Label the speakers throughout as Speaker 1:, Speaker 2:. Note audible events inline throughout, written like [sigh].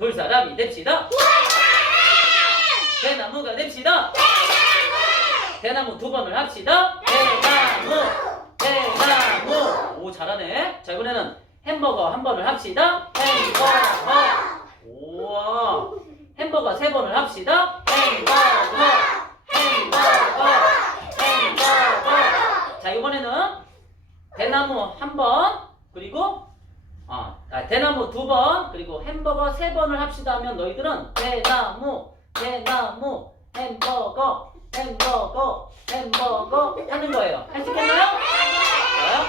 Speaker 1: 돌사람이 됩시다. 대나무가 됩시다. 대나무 두 번을 합시다. 대나무, 대나무. 오 잘하네. 자 이번에는 햄버거 한 번을 합시다. 햄버거. 우와. 햄버거 세 번을 합시다. 햄버거, 햄버거, 햄버거. 자 이번에는 대나무 한 번, 그리고 아, 아, 대나무 두 번, 그리고 햄버거 세 번을 합시다 하면 너희들은 대나무, 대나무, 햄버거, 햄버거, 햄버거 하는 거예요. 할 수 있겠나요? 자,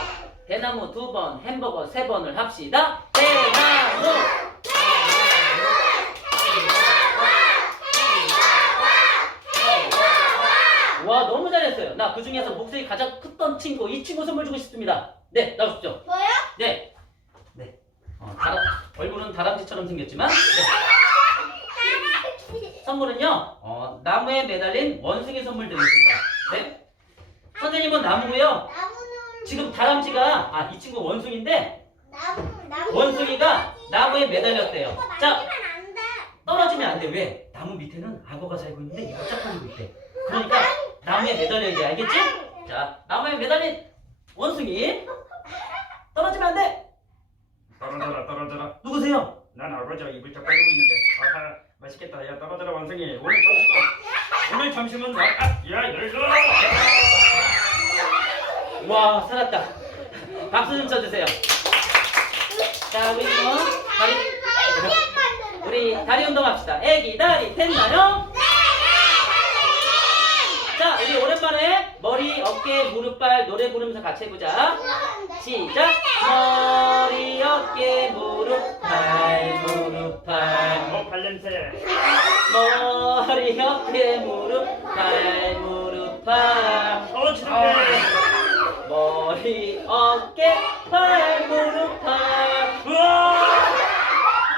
Speaker 1: 대나무 두 번, 햄버거 세 번을 합시다. 대나무. 와, 너무 잘했어요. 나 그 중에서 목소리 가장 컸던 친구, 이 친구 선물 주고 싶습니다. 네, 나오십시오.
Speaker 2: 뭐요?
Speaker 1: 네. 네. 어, 다람, 다람쥐처럼 생겼지만 네. [laughs] 선물은요. 어, 나무에 매달린 원숭이 선물 드리겠습니다. 네. 선생님은 나무고요.
Speaker 2: 나무는
Speaker 1: 지금 다람쥐가 아, 이 친구 원숭인데
Speaker 2: 나무 나무
Speaker 1: 원숭이가 나무에 매달렸대요. 자,
Speaker 2: 만지면 안 돼.
Speaker 1: 떨어지면 안 돼. 왜? 나무 밑에는 악어가 살고 있는데 이거 짝꿍이 밑에. 그러니까 나무에 매달려야 돼. 알겠지? 자, 나무에 매달린 원숭이 떨어지면 안 돼.
Speaker 3: 떨어져라 떨어져라
Speaker 1: 누구세요?
Speaker 3: 난 아버지가 입을 쩍 벌리고 있는데. 아하 맛있겠다. 야 떨어져라 원숭이 오늘 점심은 오늘 점심은 나 아, 야 열려
Speaker 1: 와 살았다. 박수 좀 쳐주세요. 자 우리 지금 다리 우리 다리 운동합시다. 애기 다리 됐나요? 자 우리 오랜만에 머리 어깨 무릎 발 노래 부르면서 같이 해보자. 시작. 머리 어깨 무릎 발 무릎 발.
Speaker 3: 어 발냄새.
Speaker 1: 머리 어깨 무릎 발 무릎 발.
Speaker 3: 어 지독해
Speaker 1: 머리 어깨 발 무릎 발.
Speaker 3: 우와!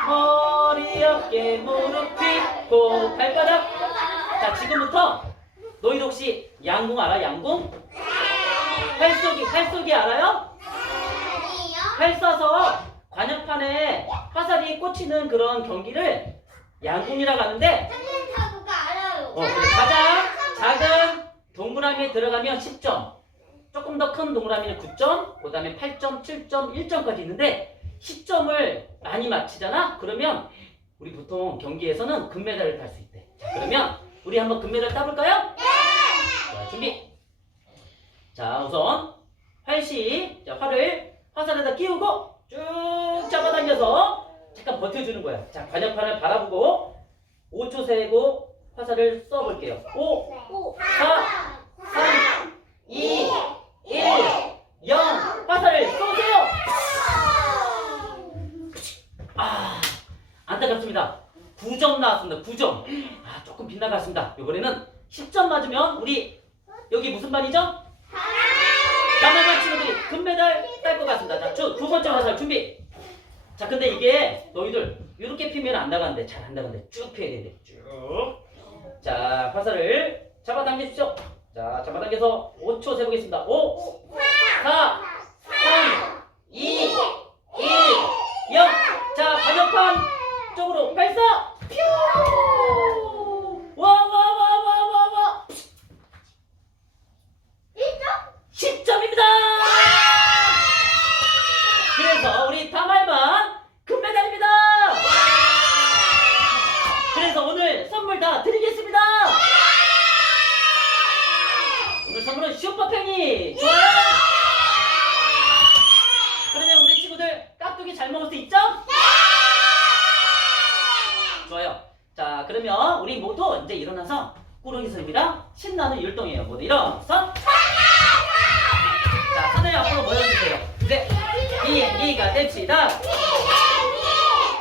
Speaker 1: 머리 어깨 무릎 뒷코 발바닥 자 지금부터 너희들 혹시 양궁 알아 양궁? 활쏘기 활쏘기 알아요? 활 쏴서 관역판에 화살이 꽂히는 그런 경기를 양궁이라고 하는데 어, 그래. 가장 작은 동그라미에 들어가면 10점 조금 더 큰 동그라미는 9점 그 다음에 8점, 7점, 1점까지 있는데 10점을 많이 맞히잖아? 그러면 우리 보통 경기에서는 금메달을 딸수 있대 자, 그러면 우리 한번 금메달 따볼까요? 네! 자, 준비. 자 우선 활시 자, 활을 화살에다 끼우고 쭉 잡아당겨서 잠깐 버텨주는 거야. 자 관역판을 바라보고 5초 세고 화살을 쏘볼게요. 5, 4, 3, 2, 1, 0 화살을 쏘세요 아 안타깝습니다 9점 나왔습니다 9점 아 조금 빗나갔습니다. 이번에는 10점 맞으면 우리 여기 무슨 반이죠? 남아반 친구들이 금메달 딸 것 같습니다. 자, 두, 두 번째 화살 준비. 자 근데 이게 너희들 이렇게 피면 안 나간대 잘안 나간대 쭉 피해야 돼 쭉. 자 화살을 잡아당기십시오. 자 잡아당겨서 5초 세보겠습니다. 5 4 3 2 1 0 자 반역판 쪽으로 발사! 와와와와와와 10점입니다. 그래서 우리 다말반 금메달입니다. 그래서 오늘 선물 다 드리겠습니다. 오늘 선물은 슈퍼팽이. 좋아요. 그러면 우리 친구들 깍두기 잘 먹을 수 있죠? 좋아요. 자 그러면 우리 모두 이제 일어나서 꾸러기 선생님이랑 신나는 율동이에요 모두 일어서 자 하늘 앞으로 모여주세요. 이제 비행기가 됩시다.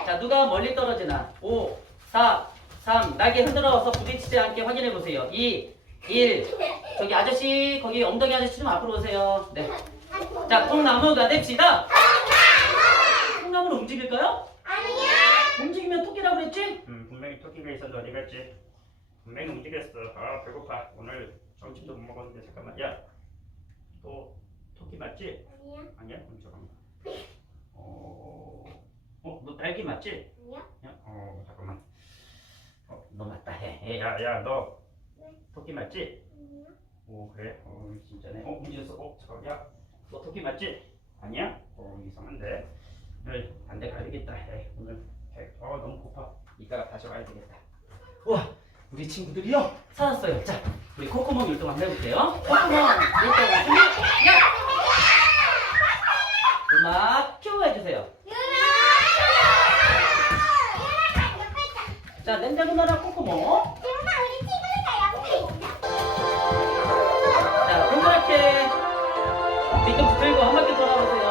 Speaker 1: 자 누가 멀리 떨어지나? 5 4 3 날개 흔들어서 부딪히지 않게 확인해 보세요. 2 1 저기 아저씨 거기 엉덩이 아저씨 좀 앞으로 오세요. 네자 통나무가 됩시다. 통나무는 움직일까요? 움직이면 토끼라고 그랬지?
Speaker 3: 음 분명히 토끼가 있었는데 어디 갔지? 분명히 움직였어. 아 배고파. 오늘 점심도 못 먹었는데 잠깐만. 야 또 토끼 맞지? 아니야? 그럼 잠깐만 어... 어? 너 딸기 맞지? 야?
Speaker 1: 어너 맞다 해.
Speaker 3: 야 야 너 토끼 맞지? 오 그래? 어 진짜네. 어 움직였어. 어 잠깐 야너 토끼 맞지? 아니야? 어 이상한데. 오늘 반대 가야 되겠다. 에이, 오늘 배, 어 너무 고파. 이따가 다시 와야 되겠다.
Speaker 1: 우와, 우리 친구들이요 찾았어요. 자, 우리 코코몽 율동 한번 해볼게요. 코코몽 율동! 음악 큐 해주세요. 자, 냄새 누나라 코코몽. 자, 동그랗게 뒤꿈치 들고 한 바퀴 돌아보세요.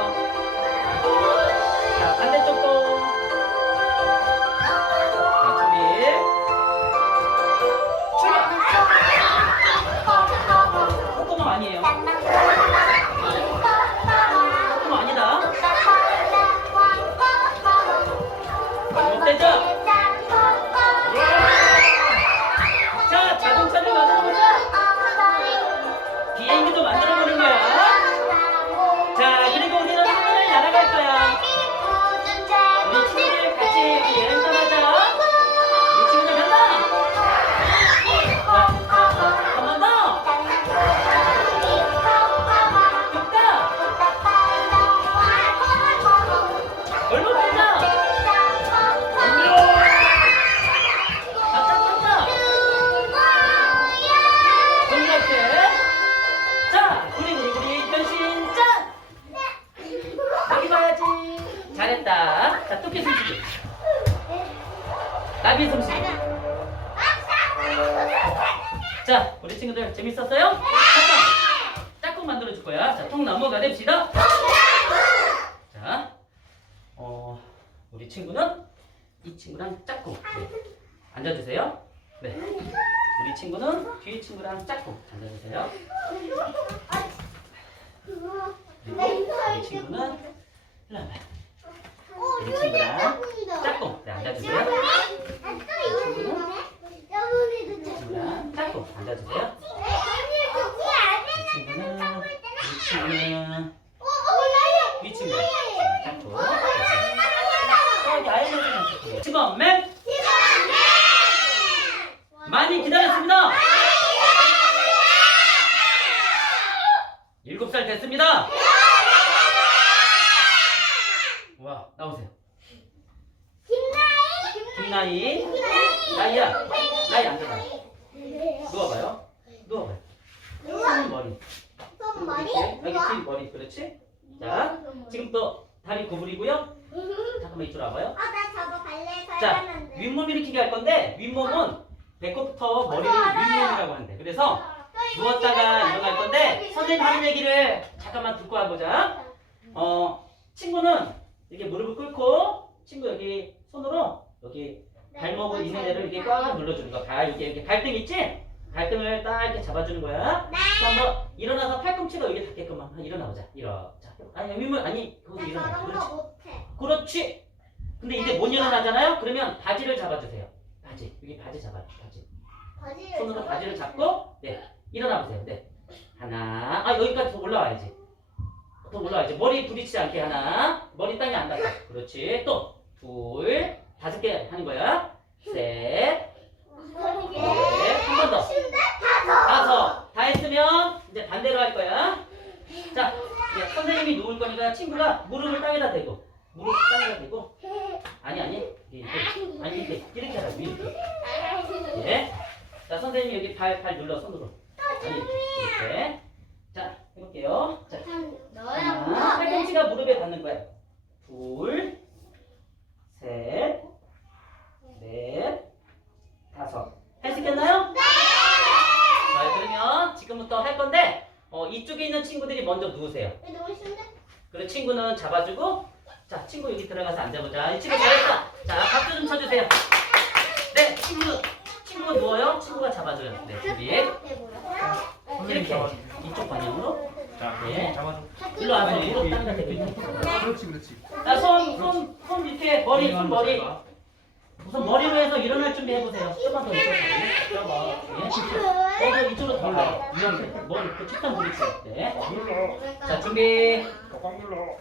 Speaker 1: 친구는 일로 와봐. 우리 친구랑 짝꿍. 네, 앉아주세요. 친구랑 짝꿍. 앉아주세요. 이 친구는 이 친구는 이 친구랑 짝꿍. 어, 야외에서는 짝꿍. 친구 맨 많이 기다렸습니다. 일곱 살 됐습니다. 와 나오세요. 김나희 나이야 나이 앉아봐. 누워봐요. 누워봐요. 손 머리. 그렇지. 여기 뒤 머리 그렇지. 자 지금부터 다리 구부리고요. 잠깐만 이쪽으로 와봐요. 자 윗몸 일으키기 할 건데 윗몸은 배꼽부터 머리를 윗몸이라고 하는데 그래서 누웠다가 일어날 건데 선생님 하는 얘기를 잠깐만 듣고 와보자. 어 친구는 이렇게 무릎을 꿇고 친구 여기 손으로 여기 발목을 있는 데를 이렇게 꽉 눌러주는 거야. 발 이렇게 이렇게 발등 있지? 발등을 딱 이렇게 잡아주는 거야. 자 한번 일어나서 팔꿈치가 여기 닿게끔만 한 일어나보자. 일어. 자 아니 윗몸 아니 거기서 일어나. 그렇지. 그렇지. 근데 이제 못 일어나잖아요. 그러면 바지를 잡아주세요. 바지 여기 바지 잡아. 바지. 손으로 바지를 잡고 네 일어나 보세요. 네 하나 아 여기까지 더 올라와야지. 더 올라와야지. 머리 부딪히지 않게 하나 머리 땅에 안 닿게. 그렇지. 또 둘 다섯 개 하는 거야. 셋 넷, 한 번 더. 다섯 다 했으면 이제 반대로 할 거야. 자 이제 거니까 친구가 무릎을 땅에다 대고 무릎 땅에다 대고 아니 아니 이게, 아니 이렇게 이렇게 하라 이렇게. 예. 자 선생님이 여기 발 발 눌러 손으로. 아니 이렇게. 자 해볼게요. 자 하나 팔꿈치가 무릎에 닿는 거야. 둘, 셋, 넷, 다섯. 할 수 있겠나요? 자 그러면 지금부터 할 건데 어, 이쪽에 있는 친구들이 먼저 누우세요. 그리고 친구는 잡아주고 자 친구 여기 들어가서 앉아보자. 이 친구 잘했다. 자 박수 좀 쳐주세요. 네 친구 친구가 누워요. 친구가 잡아줘요. 네 준비. 이렇게 이쪽 방향으로.
Speaker 3: 자,
Speaker 1: 예.
Speaker 3: 잡아줘.
Speaker 1: 일로 와서 무릎 땅에다 대고
Speaker 4: 그렇지 그렇지
Speaker 1: 자 손 손손 이렇게 머리 손 머리 우선 머리로 해서 일어날 준비 해보세요. 조금만 더 이쪽으로. 예. 어, 이쪽으로 더 올라. 위험해. 머리 그 책상 부딪혀. 네.
Speaker 3: 눌러.
Speaker 1: 자 준비.
Speaker 3: 꽉 눌러.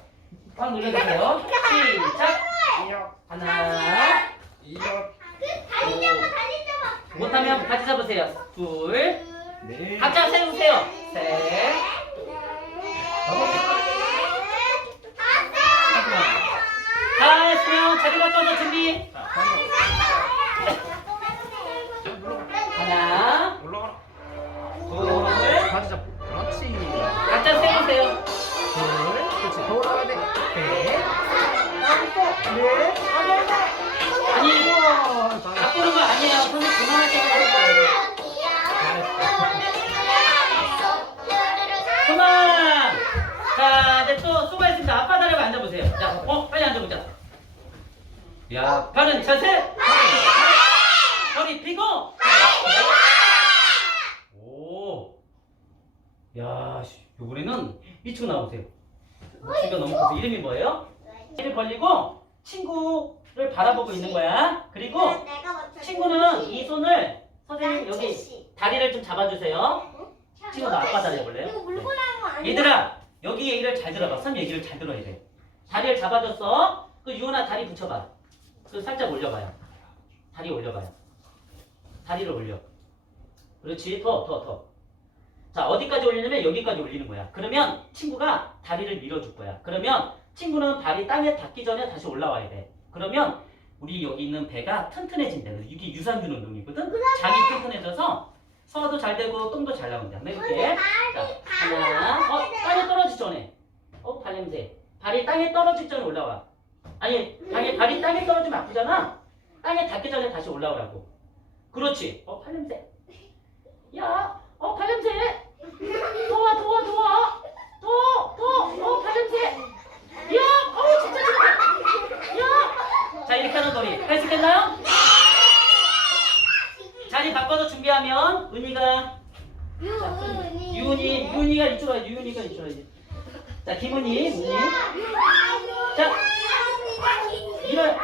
Speaker 1: 꽉 눌러주세요. 시작.
Speaker 3: 이어.
Speaker 1: 하나,
Speaker 3: 이어.
Speaker 2: 잡아 다리 잡아
Speaker 1: 잡으세요. 둘.
Speaker 3: 네.
Speaker 1: 각자 세우세요. 셋. 다 했으면 자리 바꿔서 준비. 하나.
Speaker 3: 야,
Speaker 1: 바른 자세! 허리 펴고! 오! 야, 씨, 요번에는 이쪽으로 나오세요. 키가 너무 커서 이름이 뭐예요? 이를 벌리고 친구를 바라보고 있는 거야. 그리고 친구는 이 손을 선생님 여기 다리를 좀 잡아주세요. 친구 나 아빠 다리 해볼래요?
Speaker 2: 이거 물고 나온 거 아니야?
Speaker 1: 얘들아 여기 얘기를 잘 들어봐 선 얘기를 잘 들어야 돼 다리를 잡아줬어 그 유은아 다리 붙여봐 그 살짝 올려봐요. 다리 올려봐요. 다리를 올려. 그렇지. 더 더 더 자 어디까지 올리냐면 여기까지 올리는 거야. 그러면 친구가 다리를 밀어줄 거야. 그러면 친구는 발이 땅에 닿기 전에 다시 올라와야 돼. 그러면 우리 여기 있는 배가 튼튼해진다 이게 유산균 운동이거든? 장이 튼튼해져서 소화도 잘 되고 똥도 잘 나온다 해볼게. 자, 하나, 어, 땅에 떨어지기 전에. 어, 발냄새. 발이 땅에 떨어지기 전에 올라와. 아니, 발이, 발이 땅에 떨어지면 아프잖아. 땅에 닿기 전에 다시 올라오라고. 그렇지. 어, 발냄새. 야, 어, 발냄새. 더워, 더워, 더워. 더워, 더워, 어, 발냄새. 야, 어, 진짜 좋다. 야. 자, 이렇게 하는 놀이. 할수 있겠나요? 자리 바꿔서 준비하면 은희가
Speaker 2: 유은이
Speaker 1: 유은이, 유은이가 이쪽으로 와야지. 유은이가 이쪽으로 와야지. 자, 김은희, 은희. 자, 이런. 야,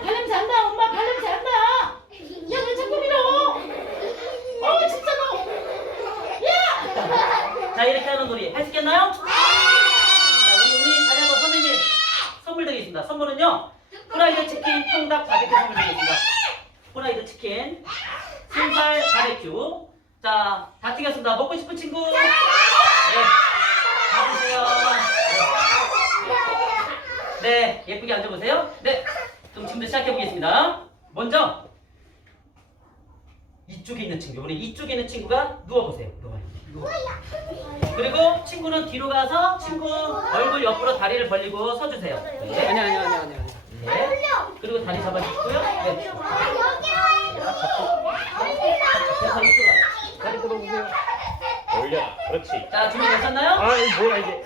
Speaker 1: 발냄새 안 나. 엄마 발냄새 안 나. 야, 왜 자꾸 밀어? 어, 진짜 너. 야! 자, 할수 있겠나요? 자, 우리 은희 자리하고 선생님 선물 드리겠습니다. 선물은요. 프라이드 치킨 통닭 바베큐 선물 드리겠습니다. 프라이드 치킨, 순살 바베큐. 자, 다 튀겼습니다. 먹고 싶은 친구. 네. 받으세요. 네. 네, 예쁘게 앉아보세요. 네. 그럼 지금부터 시작해보겠습니다. 먼저, 이쪽에 있는 친구. 우리 이쪽에 있는 친구가 누워보세요. 누워요. 그리고 친구는 뒤로 가서 친구 얼굴 옆으로 다리를 벌리고 서주세요. 네.
Speaker 3: 아니 아니 아니 아니.
Speaker 1: 네. 그리고 다리 잡아주시고요. 네. 그래서 이쪽 와요.
Speaker 3: 다리 끌어보세요. 올려. 그렇지.
Speaker 1: 자, 준비되셨나요?
Speaker 3: 아 이거 뭐야 이게.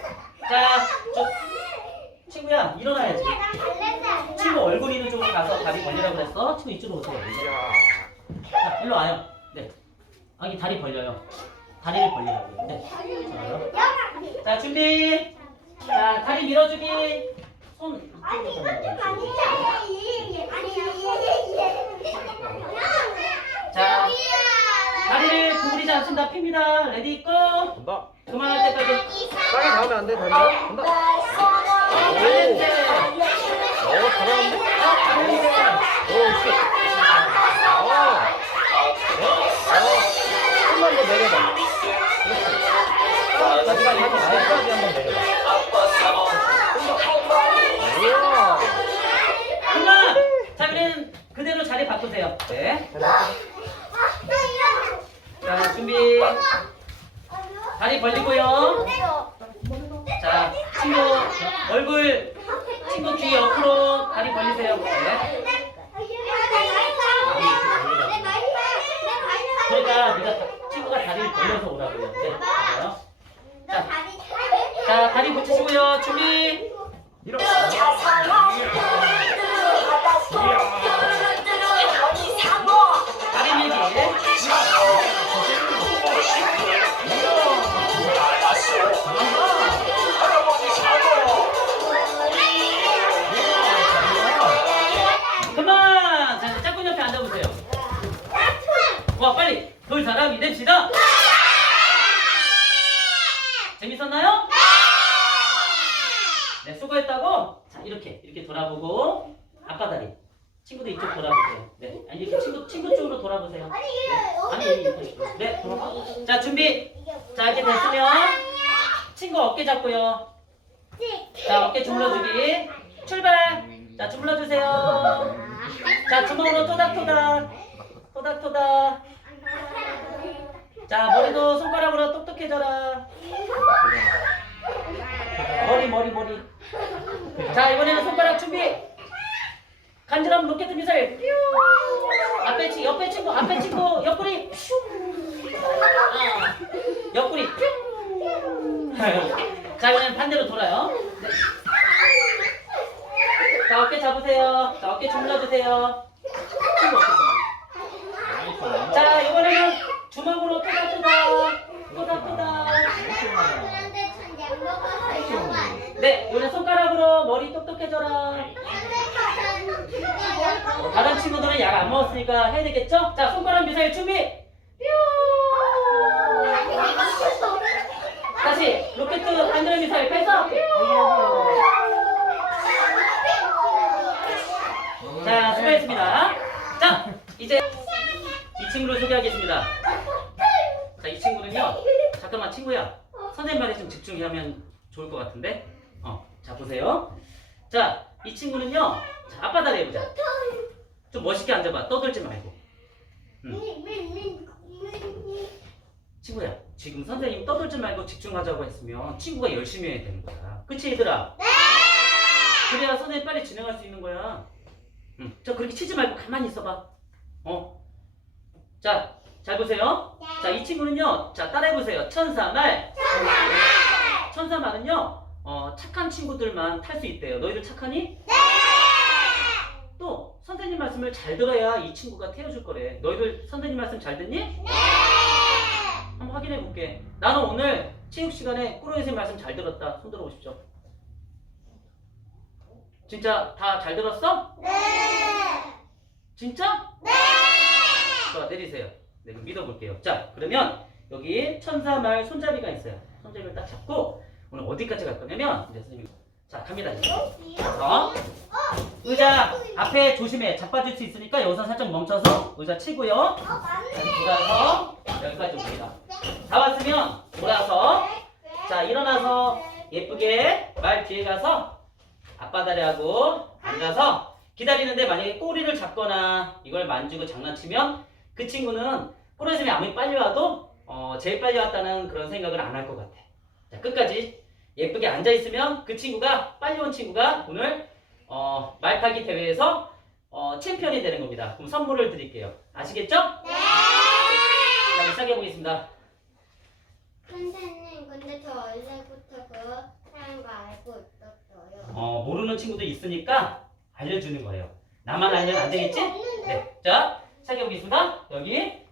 Speaker 1: 자, 저 친구야 일어나야지. 친구 얼굴 있는 쪽으로 가서 다리 벌리라고 그랬어. 친구 이쪽으로 오세요.
Speaker 3: 이야.
Speaker 1: 자, 일로 와요. 네. 아, 이 다리 벌려요. 다리를. 네. 좋아요. 자, 준비. 자, 다리 밀어주기. 손 이쪽으로 가는 자, 다리를 구부리지 않습니다. 핍니다. 레디 고.
Speaker 3: 간다.
Speaker 1: 그만할 때까지.
Speaker 3: 땅에 닿으면 안 돼. 다리. 간다. 날까지 한번 내려봐. 우와.
Speaker 1: 그만. 자, 그럼 그대로 자리 바꾸세요. 네. 자, 준비. 다리 벌리고요. 자, 친구 얼굴 친구 귀 옆으로 다리 벌리세요. 네. 그러니까 네가 다- 친구가 다리를 벌려서 오라고요. 네. 자, 다리 붙이시고요. 준비.
Speaker 3: 밀어.
Speaker 1: 다리 밀기. 자, 짝꿍 옆에 앉아보세요. 와, 빨리. 돌 사람이 됩시다. 재밌었나요? 네, 수고했다고. 자, 이렇게 이렇게 돌아보고 아빠 다리. 친구들 이쪽 돌아보세요. 네. 아니 이렇게 친구 친구 쪽으로 돌아보세요.
Speaker 2: 아니 이게
Speaker 1: 아니
Speaker 2: 어디. 싶어.
Speaker 1: 네. 돌아봐. 자 준비. 자 이렇게 됐으면 친구 어깨 잡고요. 자 어깨 주물러주기. 출발. 자 주물러주세요. 자 주먹으로 토닥토닥. 토닥토닥. 자 머리도 손가락으로 똑똑해져라. 머리 머리 머리. 자 이번에는 손가락 준비. 간지럼 로켓 미사일. 뾰. 앞에 친 옆에 친구 앞에 친구 옆구리. 슈. 아, 옆구리. 뿅. 자 이번엔 반대로 돌아요. 네. 자 어깨 잡으세요. 자 어깨 주물러. 자 이번에는 주먹으로 토닥토닥 토닥토닥.
Speaker 2: 그런데 전 양보가 이런 거안 해도
Speaker 1: 네 이번엔 손가락으로 머리 똑똑해져라. 어, 다른 친구들은 약 안 먹었으니까 해야 되겠죠? 자 손가락 미사일 준비. 뿅. 다시 로켓 안드레 미사일 발사. 자 수고했습니다. 자 이제 이 친구를 소개하겠습니다. 자 이 친구는요. 잠깐만 친구야. 선생님 말에 좀 집중하면 좋을 것 같은데. 어, 자 보세요. 자 이 친구는요. 자 아빠 다리 해보자. 좀 멋있게 앉아봐. 떠들지 말고. 친구야, 지금 선생님 떠들지 말고 집중하자고 했으면 친구가 열심히 해야 되는 거야. 그치, 얘들아? 네! 그래야 선생님 빨리 진행할 수 있는 거야. 응. 저 그렇게 치지 말고 가만히 있어봐. 어. 자, 잘 보세요. 자, 이 친구는요. 자, 따라해 보세요. 천사말. 천사말은요. 어, 착한 친구들만 탈 수 있대요. 너희들 착하니? 네! 또, 선생님 말씀을 잘 들어야 이 친구가 태워줄 거래. 너희들 선생님 말씀 잘 듣니? 네! 한번 확인해 볼게. 나는 오늘 체육 시간에 꾸로이 선생님 말씀 잘 들었다. 손 들어보십시오. 진짜 다 잘 들었어? 진짜? 네! 좋아, 내리세요. 네, 그럼 믿어볼게요. 자, 그러면 여기 천사말 손잡이가 있어요. 손잡이를 딱 잡고 오늘 어디까지 갈 거냐면 이제 선생님 자 갑니다. 자, 의자 앞에 조심해. 자빠질 수 있으니까 여기서 살짝 멈춰서 의자 치고요. 자, 돌아서 여기까지 옵니다. 다 왔으면 돌아서 자 일어나서 예쁘게 말 뒤에 가서 아빠 다리하고 앉아서 기다리는데 만약에 꼬리를 잡거나 이걸 만지고 장난치면 그 친구는 꼬리쌤이 아무리 빨리 와도 어, 제일 빨리 왔다는 그런 생각을 안 할 것 같아. 자 끝까지 예쁘게 앉아 있으면 그 친구가 빨리 온 친구가 오늘 어, 말타기 대회에서 어, 챔피언이 되는 겁니다. 그럼 선물을 드릴게요. 아시겠죠? 자, 시작해 보겠습니다.
Speaker 2: 선생님, 근데 저 원래부터 그런 거 알고 있었어요.
Speaker 1: 어, 모르는 친구도 있으니까 알려주는 거예요. 나만 알면 안 되겠지? 네. 자, 시작해 보겠습니다. 여기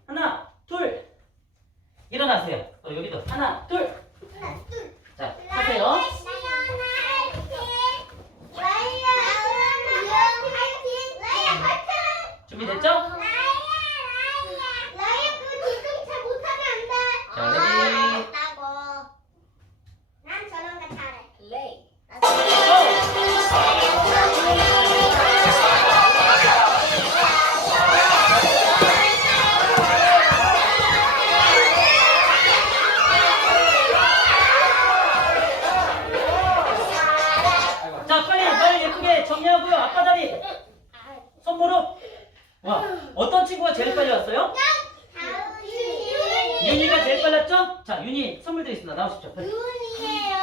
Speaker 1: 윤이가 제일 빨랐죠? 자, 윤이 선물 드리겠습니다. 나오십시오.
Speaker 2: 윤이에요.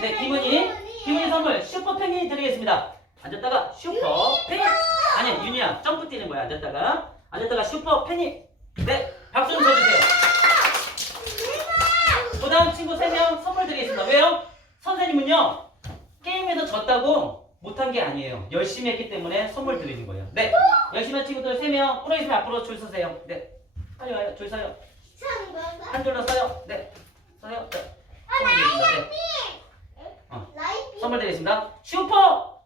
Speaker 1: 네, 김은희. 김은희 선물 슈퍼팽이 드리겠습니다. 앉았다가 슈퍼팽이. 아니야, 윤이야. 점프 뛰는 거야. 앉았다가. 앉았다가 슈퍼팽이. 네, 박수 좀 쳐주세요. 그 다음 친구 3명 선물 드리겠습니다. 왜요? 선생님은요, 게임에서 졌다고 못한 게 아니에요. 열심히 했기 때문에 선물 드리는 거예요. 네, 열심히 한 친구들 3명, 프로이스 앞으로 줄 서세요. 네, 빨리 와요. 줄 서요. 한 줄로 서요. 네, 서요. 네. 선물 드리겠습니다. 네. 어. 선물 드리겠습니다. 슈퍼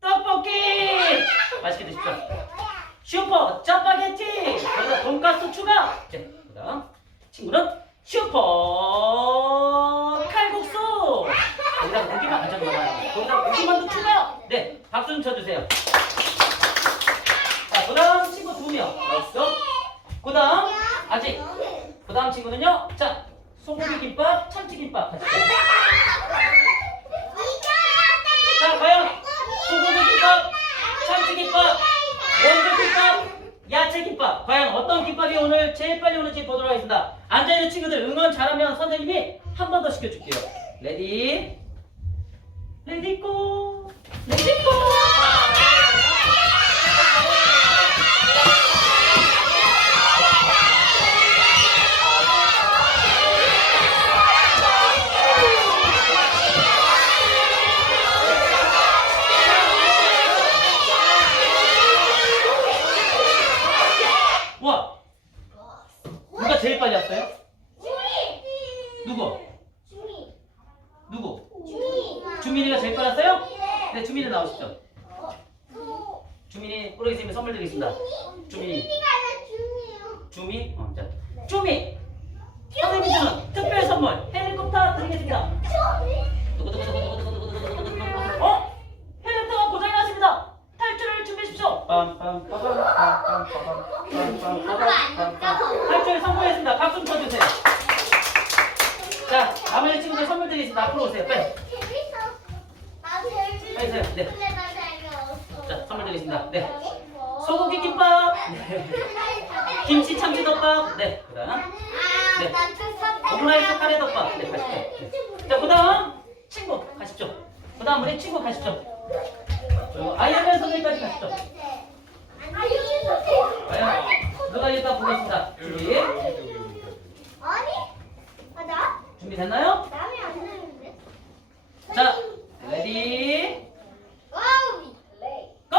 Speaker 1: 떡볶이 맛있게 드십시오. 슈퍼 짜파게티 거기다 돈가스 추가. 네, 그다음 친구는 슈퍼 칼국수 거기다 고기만 안 잡아요. 거기다 고기만도 추가. 네, 박수 좀 쳐주세요. 그 다음 친구 두 명. 나왔어. 그 다음, 아직. 그 다음 친구는요. 자, 소고기 김밥, 참치 김밥. 같이. 자, 과연 소고기 김밥, 참치 김밥, 원조 김밥, 야채 김밥. 과연 어떤 김밥이 오늘 제일 빨리 오는지 보도록 하겠습니다. 앉아있는 친구들 응원 잘하면 선생님이 한 번 더 시켜줄게요. 레디, 레디 고, 레디 고. 드리겠습니다. 네. 소고기 김밥. 네. [laughs] 김치 참치 덮밥. 네. 그다음 오므라이스 카레 덮밥. 네, 가시죠. 네. 자, 그다음 친구 가십시오. 그다음 우리 친구. 그리고 아이언맨 선생님까지 가십시오. 과연 누가 일까 보겠습니다. 준비.
Speaker 2: 아, 나?
Speaker 1: 준비됐나요? 자, 레디.
Speaker 2: 와우!
Speaker 1: ゴー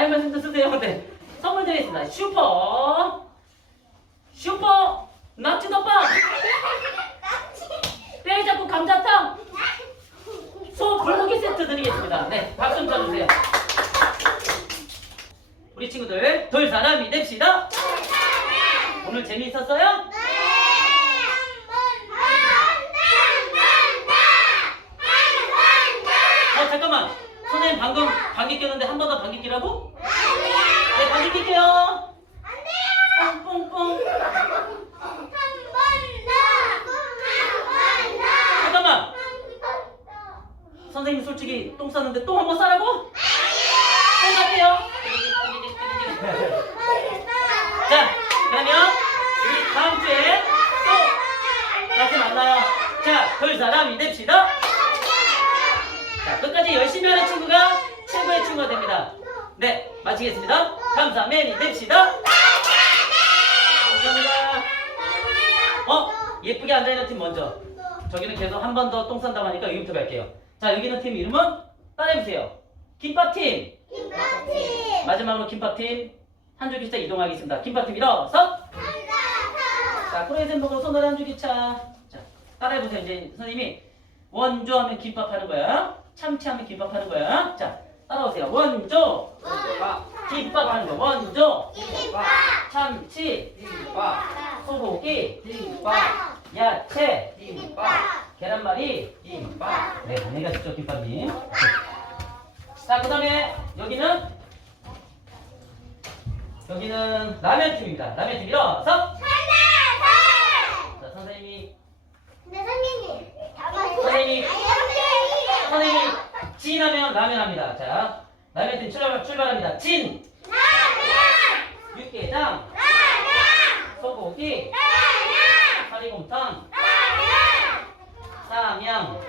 Speaker 1: 아이언맨 핸드 쓰세요. 네, 선물 드리겠습니다. 슈퍼, 슈퍼, 낙지덮밥, 뼈 잡고 감자탕, 소 불고기 세트 드리겠습니다. 네, 박수 좀 쳐주세요. 우리 친구들 돌 사람이 됩시다. 오늘 재미있었어요? 어 잠깐만, 선생님 방금 방귀 꼈는데 한 번 더 방귀 끼라고? 네, 방귀 낄게요. 뽕뽕뽕. 잠깐만, 선생님 솔직히 똥 쌌는데 똥 한 번 싸라고? 똥 같아요. 자, 그러면 우리 다음 주에 또 다시 만나요. 자, 별 사람이 됩시다. 자, 끝까지 열심히 하는 친구가 최고의 친구가 됩니다. 네, 마치겠습니다. 감사맨이 됩시다. 감사합니다. 어, 예쁘게 앉아있는 팀 먼저. 저기는 계속 한 번 더 똥 싼다고 하니까 여기부터 갈게요. 자, 여기 있는 팀 이름은 따라해보세요. 김밥팀. 마지막으로 김밥팀. 한 줄 기차 이동하겠습니다. 김밥팀 일어서. 자, 프레젠복으로 손을 한줄 기차. 자, 따라해보세요. 이제 선생님이 원조 하면 김밥 하는 거야. 참치 하면 김밥 하는 거야. 자, 따라오세요. 원조. 김밥 하는 거. 원조. 참치. 소고기. 야채. 계란말이. 네, 안내가 직접 김밥님. 자, 그 다음에 여기는 여기는 라면 팀입니다. 라면 팀 일어서. 자, 선생님이 선생님이 선생님이 지 진하면 라면 합니다. 자, 라면 팀 출발, 출발합니다. 진! 육개장! 소고기! 사리곰탕! 사명!